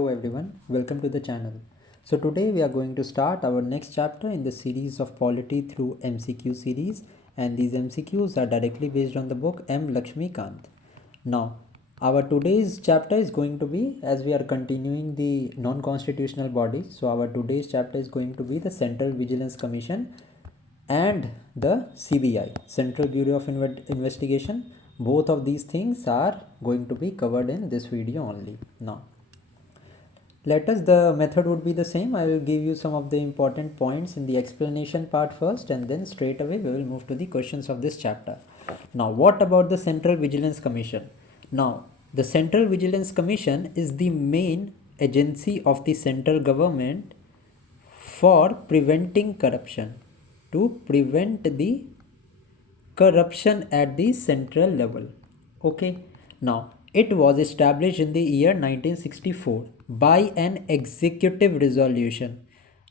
Hello everyone, welcome to the channel. So today we are going to start our next chapter in the series of polity through MCQ series, and these MCQs are directly based on the book M. Laxmikanth. Now our today's chapter is going to be, as we are continuing the non-constitutional bodies, so our today's chapter is going to be the Central Vigilance Commission and the CBI, Central Bureau of Investigation. Both of these things are going to be covered in this video only. Now the method would be the same. I will give you some of the important points in the explanation part first, and then straight away we will move to the questions of this chapter. Now what about the Central Vigilance Commission? Now the Central Vigilance Commission is the main agency of the central government for preventing corruption, to prevent the corruption at the central level. Okay, now it was established in the year 1964 by an executive resolution.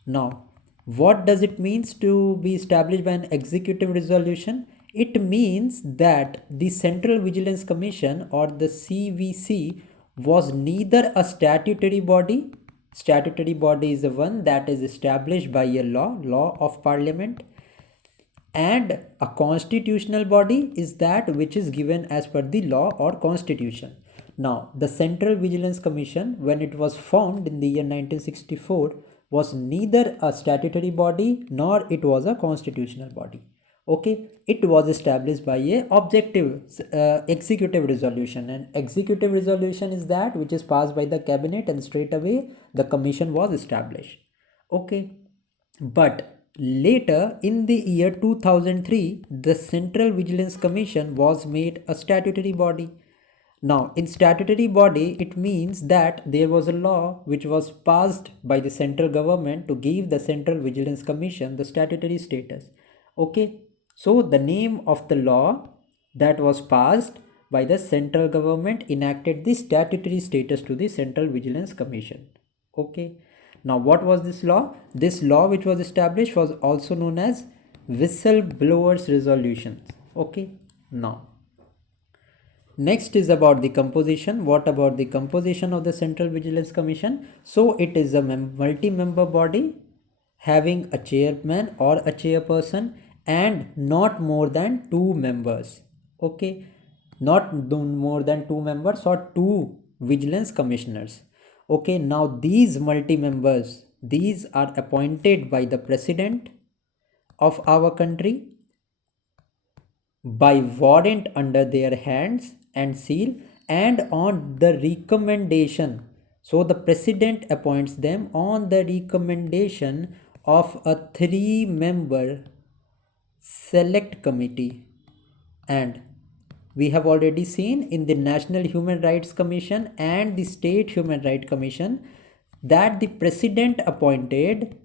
Now what does it means to be established by an executive resolution? It means that the Central Vigilance Commission, or the CVC, was neither a statutory body. Statutory body is the one that is established by a law of parliament, and a constitutional body is that which is given as per the law or constitution. Now the Central Vigilance Commission, when it was formed in the year 1964, was neither a statutory body nor it was a constitutional body. Okay, it was established by a objective executive resolution, and executive resolution is that which is passed by the cabinet, and straight away the commission was established. Okay, but later in the year 2003, the Central Vigilance Commission was made a statutory body. Now in statutory body, it means that there was a law which was passed by the central government to give the Central Vigilance Commission the statutory status. Okay, so the name of the law that was passed by the central government enacted the statutory status to the Central Vigilance Commission. Okay, now what was this law? This law which was established was also known as whistleblowers resolutions. Okay, now next is about the composition. What about the composition of the Central Vigilance Commission? So it is a multi-member body having a chairman or a chairperson and not more than 2 members. Okay, not more than 2 members or 2 vigilance commissioners. Okay, now these multi-members, these are appointed by the president of our country by warrant under their hands and seal, and on the recommendation. So the president appoints them on the recommendation of a 3-member select committee. And we have already seen in the National Human Rights Commission and the State Human Rights Commission that the president appointed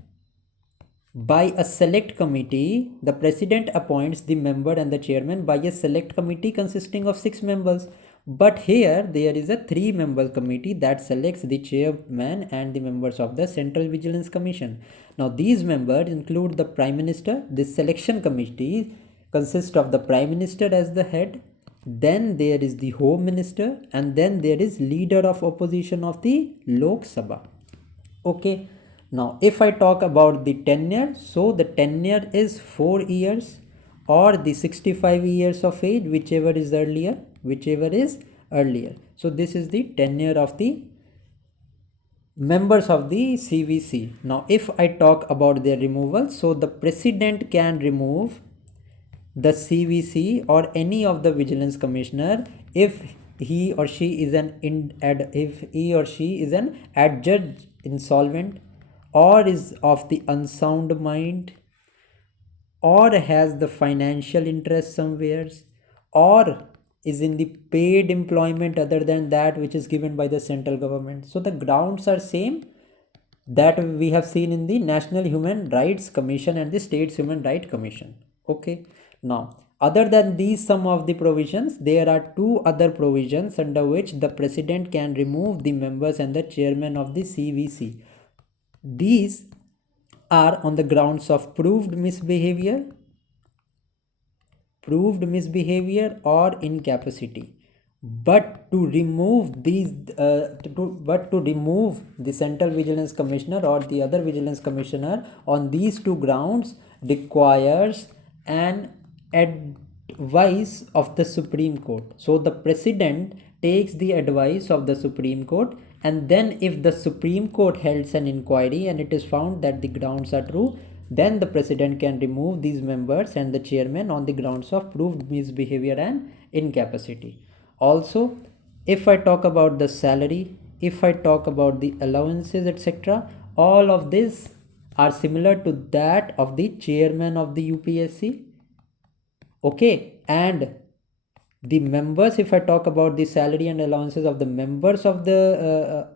by a select committee. The president appoints the member and the chairman by a select committee consisting of 6 members. But here there is a 3-member committee that selects the chairman and the members of the Central Vigilance Commission. Now these members include the Prime Minister. This selection committee consists of the Prime Minister as the head, then there is the Home Minister, and then there is leader of opposition of the Lok Sabha. Okay, now if I talk about the tenure, so the tenure is 4 years or the 65 years of age, whichever is earlier. So this is the tenure of the members of the CVC. Now if I talk about their removal, so the president can remove the CVC or any of the vigilance commissioner if he or she is an adjudged insolvent, or is of the unsound mind, or has the financial interest somewhere, or is in the paid employment other than that which is given by the central government. So the grounds are same that we have seen in the National Human Rights Commission and the State's Human Rights Commission. Okay, now other than these some of the provisions, there are 2 other provisions under which the president can remove the members and the chairman of the CVC. These are on the grounds of proved misbehavior or incapacity. But to remove to remove the Central Vigilance Commissioner or the other Vigilance Commissioner on these two grounds requires an advice of the Supreme Court. So the President takes the advice of the Supreme Court, and then if the Supreme Court holds an inquiry and it is found that the grounds are true, then the President can remove these members and the chairman on the grounds of proved misbehavior and incapacity. Also, if I talk about the salary, if I talk about the allowances, etc., all of this are similar to that of the chairman of the UPSC. Okay, and the members, if I talk about the salary and allowances of the members of the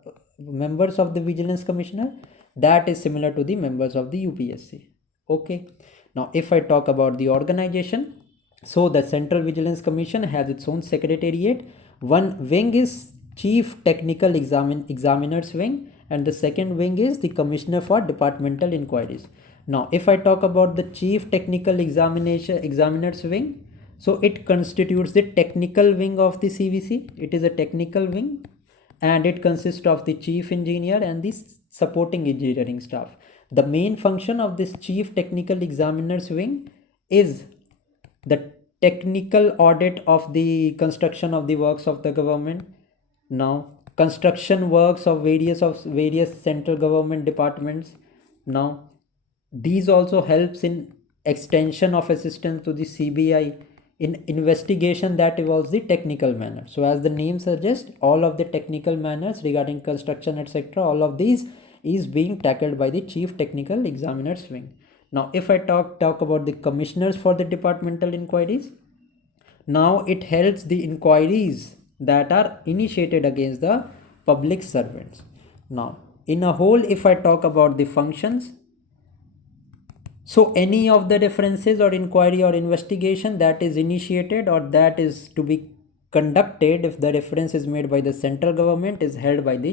Vigilance Commissioner, that is similar to the members of the UPSC. Okay, now if I talk about the organization, so the Central Vigilance Commission has its own secretariat. One wing is Chief Technical Examiners Wing, and the second wing is the Commissioner for Departmental Inquiries. Now if I talk about the Chief Technical Examiners Wing, so it constitutes the technical wing of the CVC. It is a technical wing, and it consists of the chief engineer and the supporting engineering staff. The main function of this Chief Technical Examiners Wing is the technical audit of the construction of the works of the government. Now construction works of various central government departments. Now these also helps in extension of assistance to the CBI in investigation that involves the technical manner. So as the name suggests, all of the technical matters regarding construction, etc., all of these is being tackled by the Chief Technical Examiners Wing. Now if I talk about the commissioners for the departmental inquiries, now it helps the inquiries that are initiated against the public servants. Now in a whole, if I talk about the functions, so any of the references or inquiry or investigation that is initiated or that is to be conducted, if the reference is made by the central government, is held by the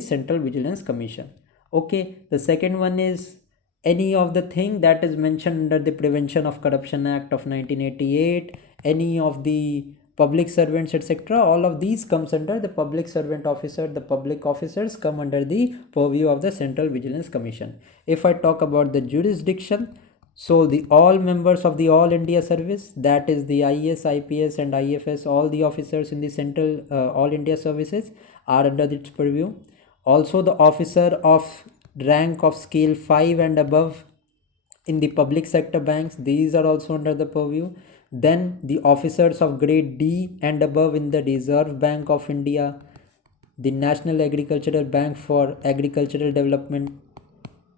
Central Vigilance Commission. Okay, the second one is any of the thing that is mentioned under the Prevention of Corruption Act of 1988, any of the public servants, etc., all of these comes under the public servant officer. The public officers come under the purview of the Central Vigilance Commission. If I talk about the jurisdiction, so the all members of the All India Service, that is the IAS, IPS and IFS, all the officers in the Central All India Services are under its purview. Also the officer of rank of scale 5 and above in the public sector banks, these are also under the purview. Then the officers of grade D and above in the Reserve Bank of India, the National Agricultural Bank for Agricultural Development,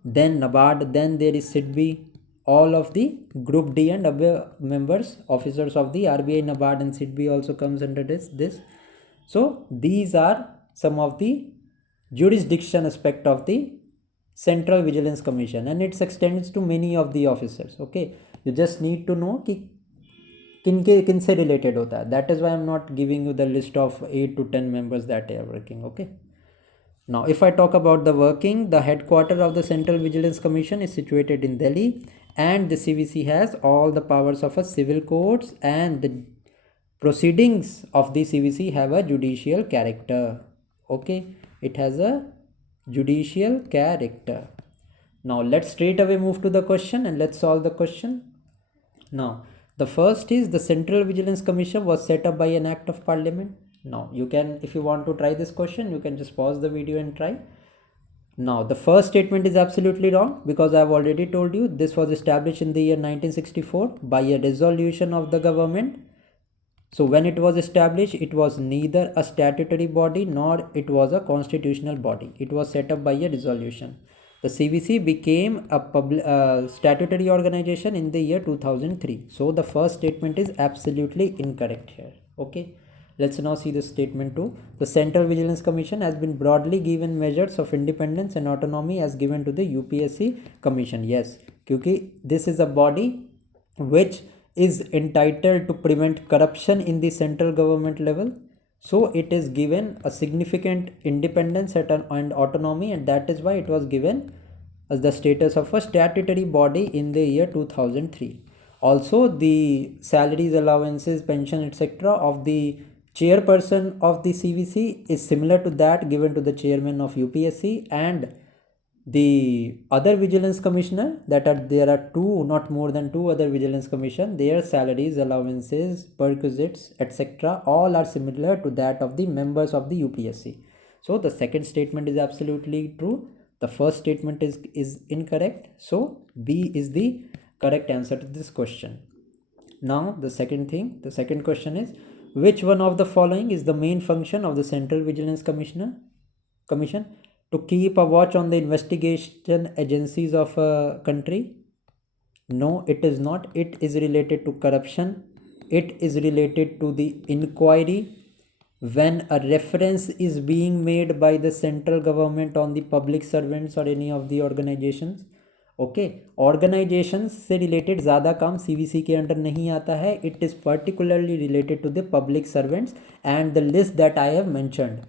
then NABARD, then there is SIDBI, all of the group D and above members, officers of the RBI, NABARD and SIDBI also comes under this. So these are some of the jurisdiction aspect of the Central Vigilance Commission, and it extends to many of the officers. Okay, you just need to know कि किनसे related होता है. That is why I am not giving you the list of 8 to 10 members that are working. Okay. Now if I talk about the working, the headquarters of the Central Vigilance Commission is situated in Delhi, and the CVC has all the powers of a civil courts, and the proceedings of the CVC have a judicial character. Okay, it has a judicial character. Now let's straight away move to the question and let's solve the question. Now the first is, the Central Vigilance Commission was set up by an act of parliament. Now you can, if you want to try this question, you can just pause the video and try. Now the first statement is absolutely wrong, because I have already told you this was established in the year 1964 by a resolution of the government. So when it was established, it was neither a statutory body nor it was a constitutional body. It was set up by a resolution. The CVC became a statutory organization in the year 2003. So the first statement is absolutely incorrect here. Okay, let's now see the statement 2. The Central Vigilance Commission has been broadly given measures of independence and autonomy as given to the UPSC Commission. Yes, because this is a body which is entitled to prevent corruption in the central government level. So it is given a significant independence and autonomy, and that is why it was given as the status of a statutory body in the year 2003. Also, the salaries, allowances, pension, etc. of the chairperson of the CVC is similar to that given to the chairman of UPSC, and the other vigilance commissioner, that are there are two, not more than two other vigilance commission, their salaries, allowances, perquisites, etc. all are similar to that of the members of the UPSC. So the second statement is absolutely true. The first statement is incorrect. So B is the correct answer to this question. Now the second question is, which one of the following is the main function of the Central Vigilance Commission? To keep a watch on the investigation agencies of a country? No, it is not. It is related to corruption. It is related to the inquiry. When a reference is being made by the central government on the public servants or any of the organizations, okay, organisation से related ज़्यादा काम CVC के under नहीं आता है. It is particularly related to the public servants and the list that I have mentioned.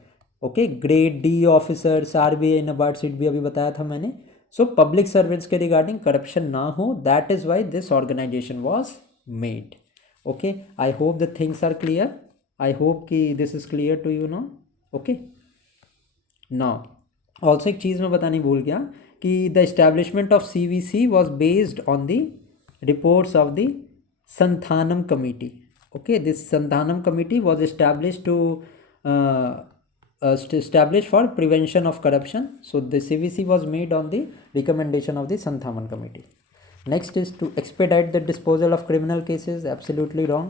Okay, grade D officers, RBI, NABARD सीट भी अभी बताया था मैंने. सो पब्लिक सर्वेंट्स के रिगार्डिंग करप्शन ना हो, that is why this organisation was made. Okay, I hope the things are clear. I hope कि this is clear to you no. Okay, now also एक चीज़ मैं बतानी भूल गया कि the establishment of CVC was based on the reports of the Santhanam committee. Okay, this Santhanam committee was established to established for prevention of corruption. So the CVC was made on the recommendation of the Santhaman committee. Next is to expedite the disposal of criminal cases. Absolutely wrong.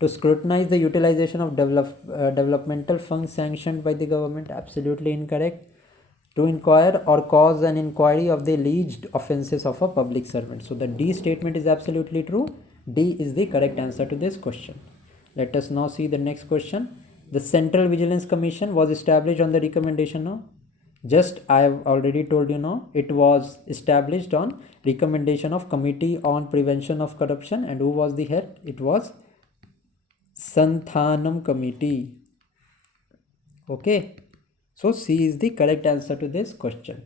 To scrutinize the utilization of developmental funds sanctioned by the government. Absolutely incorrect. To inquire or cause an inquiry of the alleged offences of a public servant. So the D statement is absolutely true. D is the correct answer to this question. Let us now see the next question. The Central Vigilance Commission was established on the recommendation of, just I have already told you now, it was established on recommendation of Committee on Prevention of Corruption, and who was the head? It was Santhanam Committee. Okay, so C is the correct answer to this question.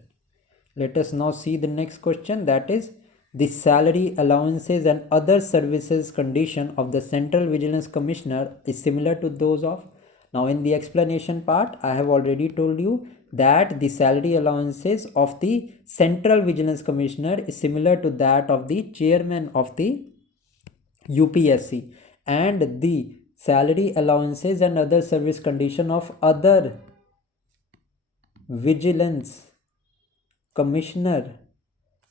Let us now see the next question, that is the salary, allowances and other services condition of the Central Vigilance Commissioner is similar to those of. Now in the explanation part, I have already told you that the salary allowances of the Central Vigilance Commissioner is similar to that of the chairman of the UPSC, and the salary allowances and other service condition of other vigilance commissioner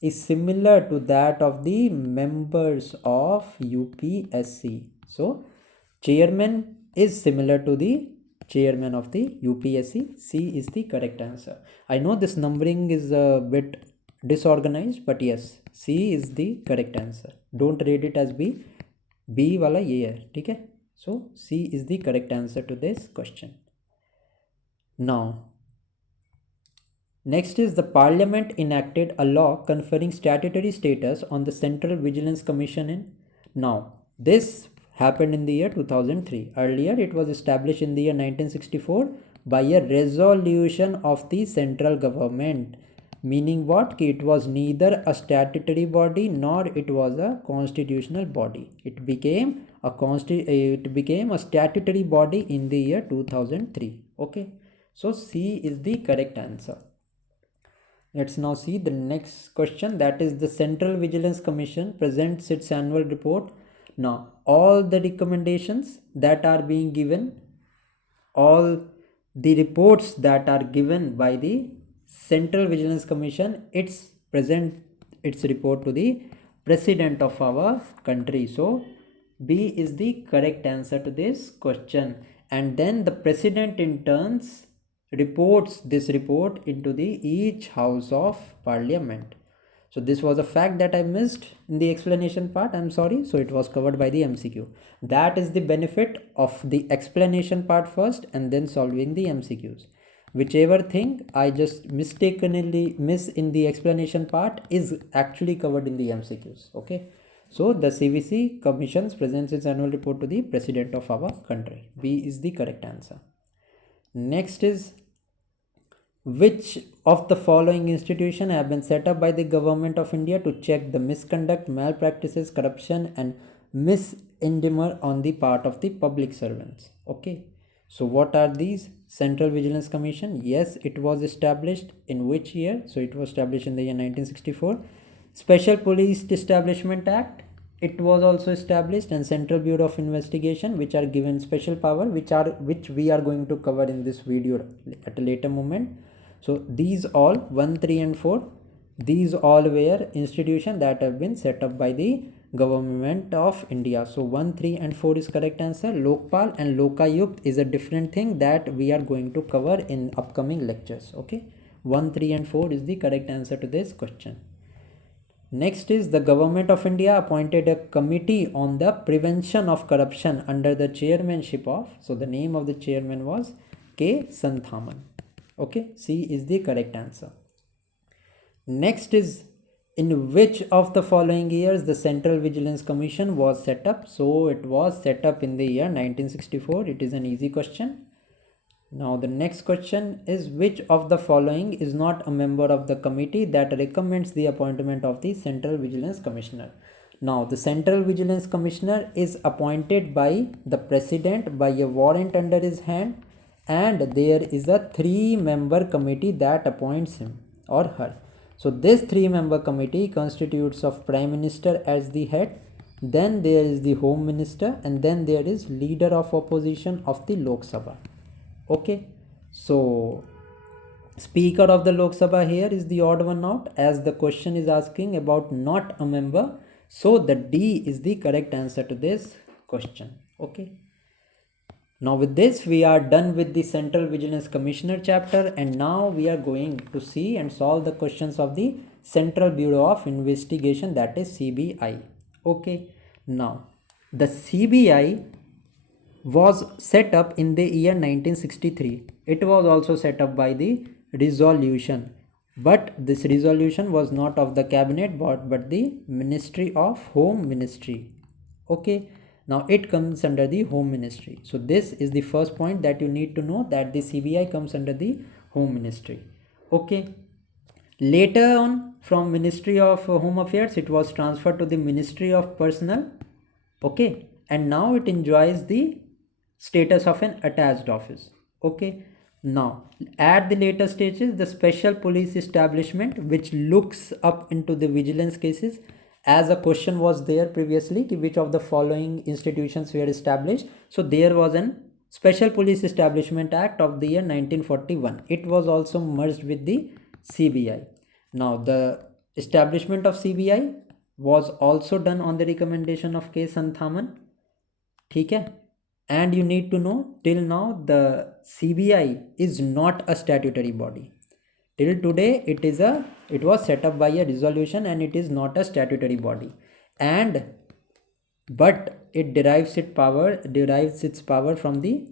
is similar to that of the members of UPSC. So chairman is similar to the chairman of the UPSC. C is the correct answer. I know this numbering is a bit disorganized, but yes, C is the correct answer. Don't read it as B. B वाला ये है, ठीक है. So C is the correct answer to this question. Now next is the Parliament enacted a law conferring statutory status on the Central Vigilance Commission in. Now this happened in the year 2003. Earlier it was established in the year 1964 by a resolution of the central government. Meaning what? It was neither a statutory body nor it was a constitutional body. It became a statutory body in the year 2003. Okay, so C is the correct answer. Let's now see the next question, that is the Central Vigilance Commission presents its annual report. Now all the recommendations that are being given, all the reports that are given by the Central Vigilance Commission, it's present its report to the President of our country. So B is the correct answer to this question, and then the President in turns reports this report into the each house of Parliament. So this was a fact that I missed in the explanation part. I'm sorry. So it was covered by the MCQ. That is the benefit of the explanation part first and then solving the MCQs. Whichever thing I just mistakenly miss in the explanation part is actually covered in the MCQs. Okay. So the CVC Commission presents its annual report to the President of our country. B is the correct answer. Next is Which of the following institutions have been set up by the government of India to check the misconduct, malpractices, corruption and misdemeanor on the part of the public servants? Okay. So what are these? Central Vigilance Commission. Yes, it was established in which year? So it was established in the year 1964. Special Police Establishment Act, it was also established, and Central Bureau of Investigation, which are given special power, which we are going to cover in this video at a later moment. So these all 1, 3 and 4, these all were institutions that have been set up by the government of India. So 1, 3 and 4 is correct answer. Lokpal and Lokayukt is a different thing that we are going to cover in upcoming lectures. Okay, 1, 3 and 4 is the correct answer to this question. Next is the government of India appointed a committee on the prevention of corruption under the chairmanship of, so the name of the chairman was K. Santhaman. Okay, C is the correct answer. Next is, in which of the following years the Central Vigilance Commission was set up? So it was set up in the year 1964. It is an easy question. Now the next question is, which of the following is not a member of the committee that recommends the appointment of the Central Vigilance Commissioner? Now the Central Vigilance Commissioner is appointed by the President by a warrant under his hand, and there is a 3-member committee that appoints him or her. So this 3-member committee constitutes of Prime Minister as the head, then there is the Home Minister, and then there is Leader of Opposition of the Lok Sabha. Okay, so Speaker of the Lok Sabha here is the odd one out, as the question is asking about not a member. So the D is the correct answer to this question. Okay. Now with this we are done with the Central Vigilance Commissioner chapter, and now we are going to see and solve the questions of the Central Bureau of Investigation, that is CBI. Okay. Now the CBI was set up in the year 1963. It was also set up by the resolution, but this resolution was not of the cabinet but the Ministry of Home Ministry. Okay, now it comes under the Home Ministry. So this is the first point that you need to know, that the CBI comes under the Home Ministry. Okay, later on from Ministry of Home Affairs it was transferred to the Ministry of Personnel. Okay, and now it enjoys the status of an attached office. Okay, now at the later stages the Special Police Establishment, which looks up into the vigilance cases, as a question was there previously, which of the following institutions were established. So there was an Special Police Establishment Act of the year 1941. It was also merged with the CBI. Now the establishment of CBI was also done on the recommendation of K. Santhaman. Okay, and you need to know, till now the CBI is not a statutory body. Till today it was set up by a resolution and it is not a statutory body, but it derives its power from the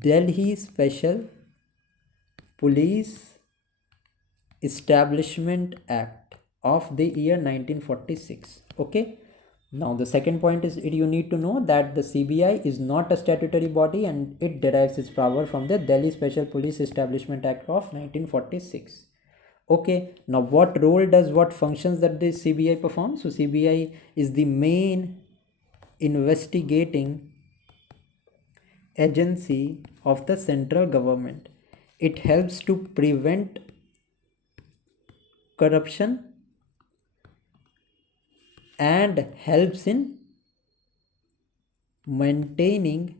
Delhi Special Police Establishment Act of the year 1946. Okay, now the second point is, you need to know that the CBI is not a statutory body and it derives its power from the Delhi Special Police Establishment Act of 1946. Okay, now what functions that the CBI performs? So CBI is the main investigating agency of the central government. It helps to prevent corruption and helps in maintaining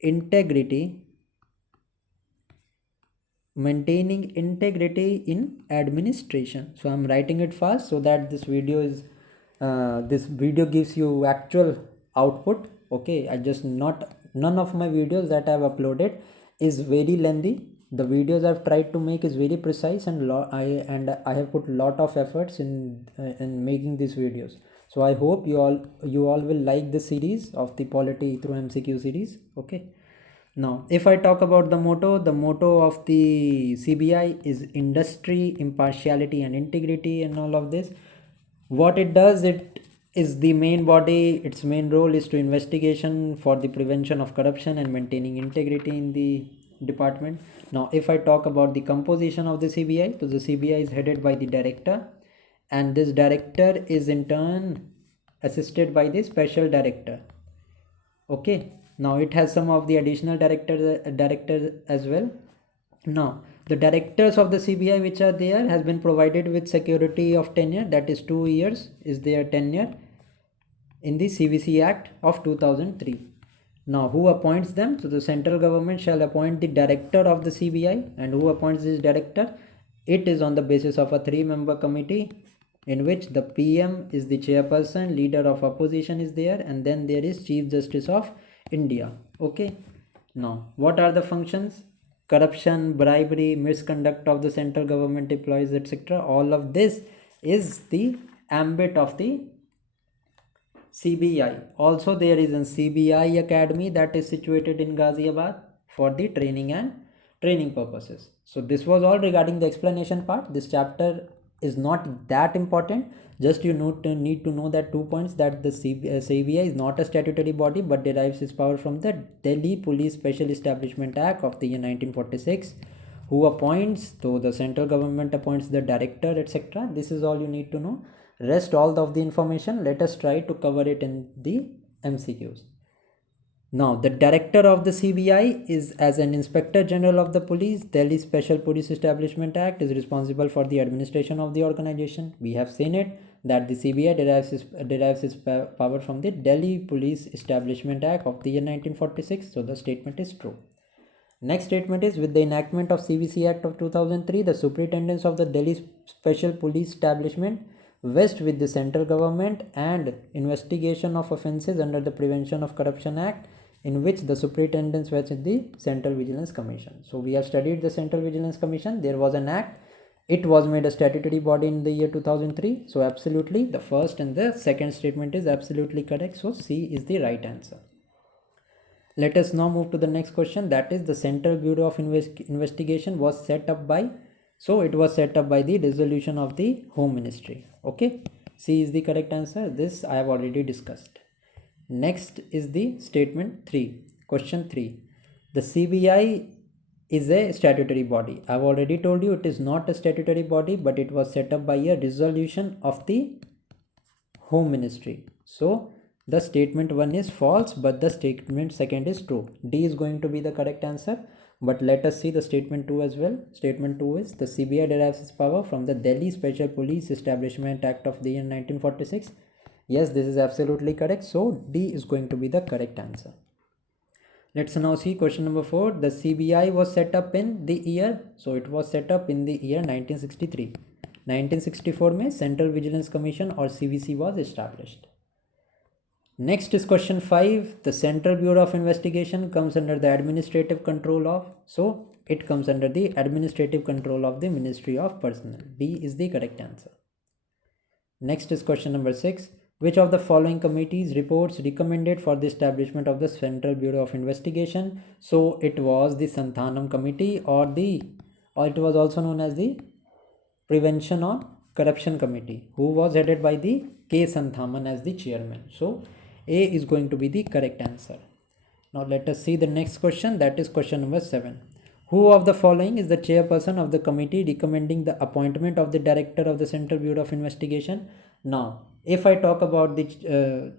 integrity in administration. So I'm writing it fast so that this video gives you actual output. Okay, none of my videos that I've uploaded is very lengthy. The videos I've tried to make is very precise, and I have put lot of efforts in making these videos. So I hope you all will like this series of the Polity through MCQ series. Okay, now if I talk about the motto of the CBI is industry, impartiality and integrity, and all of this. What it does, it is the main body. Its main role is to investigation for the prevention of corruption and maintaining integrity in the department. Now if I talk about the composition of the CBI, so the CBI is headed by the director, and this director is in turn assisted by the special director. Okay, now it has some of the additional directors as well. Now the directors of the CBI which are there has been provided with security of tenure, that is 2 years is their tenure in the CVC Act of 2003. Now who appoints them? So the central government shall appoint the director of the CBI, and who appoints this director? It is on the basis of a 3-member committee in which the PM is the chairperson, leader of opposition is there, and then there is Chief Justice of India. Okay, now what are the functions? Corruption, bribery, misconduct of the central government employees, etc. All of this is the ambit of the CBI. Also there is a CBI Academy that is situated in Ghaziabad for the training purposes. So this was all regarding the explanation part. This chapter is not that important. Just you need to know that 2 points, that the CBI is not a statutory body but derives its power from the Delhi Police Special Establishment Act of the year 1946. Who appoints? So the central government appoints the director, etc. This is all you need to know. Rest all of the information, let us try to cover it in the MCQs. Now the director of the CBI is as an Inspector General of the Police. Delhi Special Police Establishment Act is responsible for the administration of the organization. We have seen it that the CBI derives its power from the Delhi Police Establishment Act of the year 1946. So the statement is true. Next statement is, with the enactment of CVC Act of 2003, the superintendents of the Delhi Special Police Establishment vest with the central government and investigation of offences under the Prevention of Corruption Act, in which the superintendents vest with the Central Vigilance Commission. So we have studied the Central Vigilance Commission. There was an act. It was made a statutory body in the year 2003. So absolutely the first and the second statement is absolutely correct. So C is the right answer. Let us now move to the next question, that is the Central Bureau of Investigation was set up by, so it was set up by the resolution of the Home Ministry. Okay, C is the correct answer. This I have already discussed. Next is the statement 3, question 3. The CBI is a statutory body. I have already told you it is not a statutory body, but it was set up by a resolution of the Home Ministry. So the statement 1 is false, but the statement 2 is true. D is going to be the correct answer. But let us see the statement 2 as well. Statement 2 is, the CBI derives its power from the Delhi Special Police Establishment Act of the year 1946. Yes, this is absolutely correct. So D is going to be the correct answer. Let's now see question number 4. The CBI was set up in the year, so it was set up in the year 1963. 1964 में Central Vigilance Commission or CVC was established. Next is question 5. The Central Bureau of Investigation comes under the administrative control of, so it comes under the administrative control of the Ministry of Personnel. D is the correct answer. Next is question number 6. Which of the following committees reports recommended for the establishment of the Central Bureau of Investigation? So it was the Santhanam Committee, or it was also known as the Prevention on Corruption Committee, who was headed by the K. Santhaman as the chairman. So A is going to be the correct answer. Now let us see the next question, that is question number 7. Who of the following is the chairperson of the committee recommending the appointment of the director of the Central Bureau of Investigation? Now, if I talk about the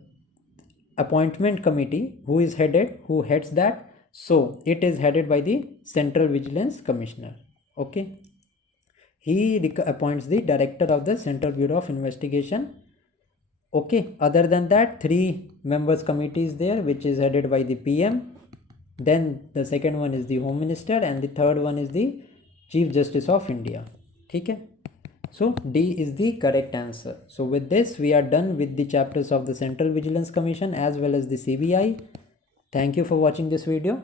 appointment committee, who heads that? So it is headed by the Central Vigilance Commissioner. Okay. He appoints the director of the Central Bureau of Investigation. Okay, other than that, 3 members committee is there, which is headed by the PM. Then the second one is the Home Minister, and the third one is the Chief Justice of India. Okay, so D is the correct answer. So with this, we are done with the chapters of the Central Vigilance Commission as well as the CBI. Thank you for watching this video.